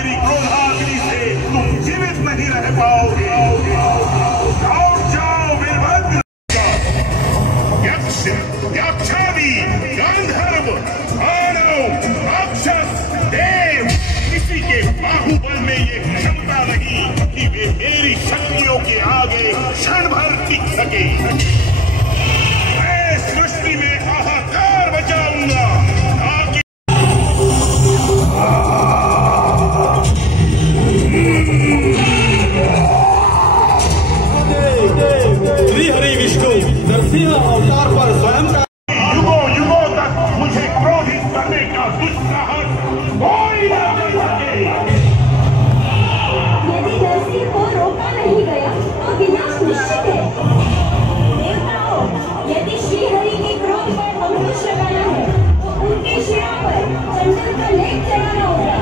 मेरी क्रोधाग्नि से तुम जीवित नहीं रह पाओगे। लौट जाओ वीरभद्र। यक्ष, यक्षादि, गंधर्व, मानव, राक्षस, देव, किसी के बाहुबल में ये क्षमता नहीं कि वे मेरी शक्तियों के आगे क्षण भर टिक सके। मैं सृष्टि में हाहाकार मचाऊंगा ताकि श्रीहरि विष्णु नरसिंह अवतार पर स्वयं का युगों युगों तक मुझे क्रोधित करने का दुस्साहस कोई न कर सके। यदि नरसिंह को रोका नहीं गया तो विनाश निश्चित है। देवताओं, यदि श्रीहरि के क्रोध पर अंकुश लगाना है तो उनके शिरा पर चंदन का लेप चढ़ाना होगा।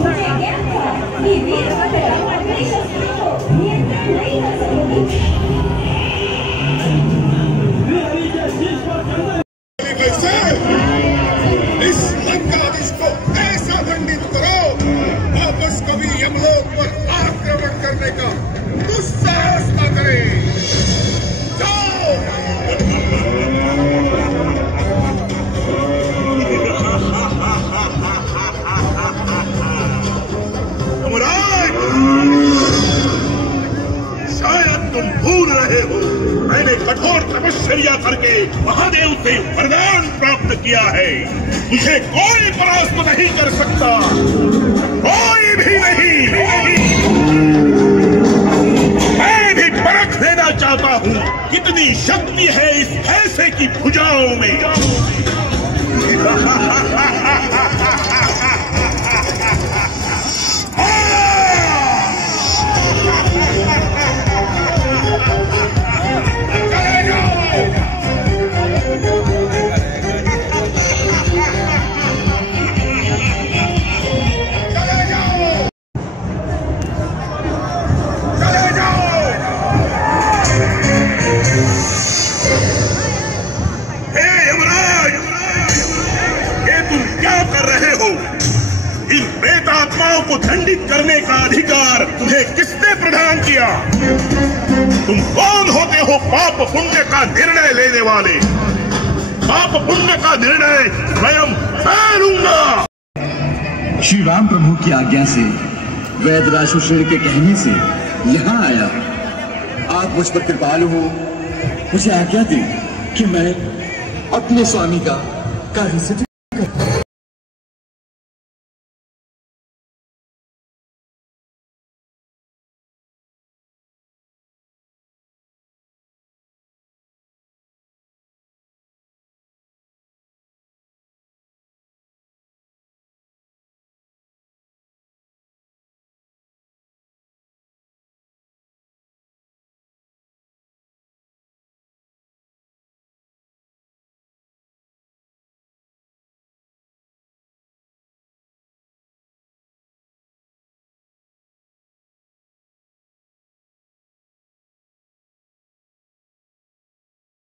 मुझे ज्ञात था कि वीरभद्र अपने शस्त्रों को नियंत्रण नहीं कर सकेगी। इस लंकाधीश को ऐसा दंडित करो, वापस कभी यमलोक पर आक्रमण करने का दुस्साहस न करे। जाओ। यमराज, शायद तुम भूल रहे हो मैंने कठोर तपस्या करके महादेव से वरदान प्राप्त किया है। मुझे कोई परास्त नहीं कर सकता, कोई भी नहीं। मैं भी परख लेना चाहता हूँ कितनी शक्ति है इस भैंसे की भुजाओं में। इन प्रेतात्माओं को दंडित करने का अधिकार तुम्हें किसने प्रदान किया? तुम कौन होते हो पाप पुण्य का निर्णय लेने वाले? पाप पुण्य का निर्णय स्वयं मैं लूंगा। श्री राम प्रभु की आज्ञा से वैद्यराज सुषेण के कहने से यहाँ आया। आप मुझ पर कृपालु हो, मुझे आज्ञा दें कि मैं अपने स्वामी का कार्य सिद्ध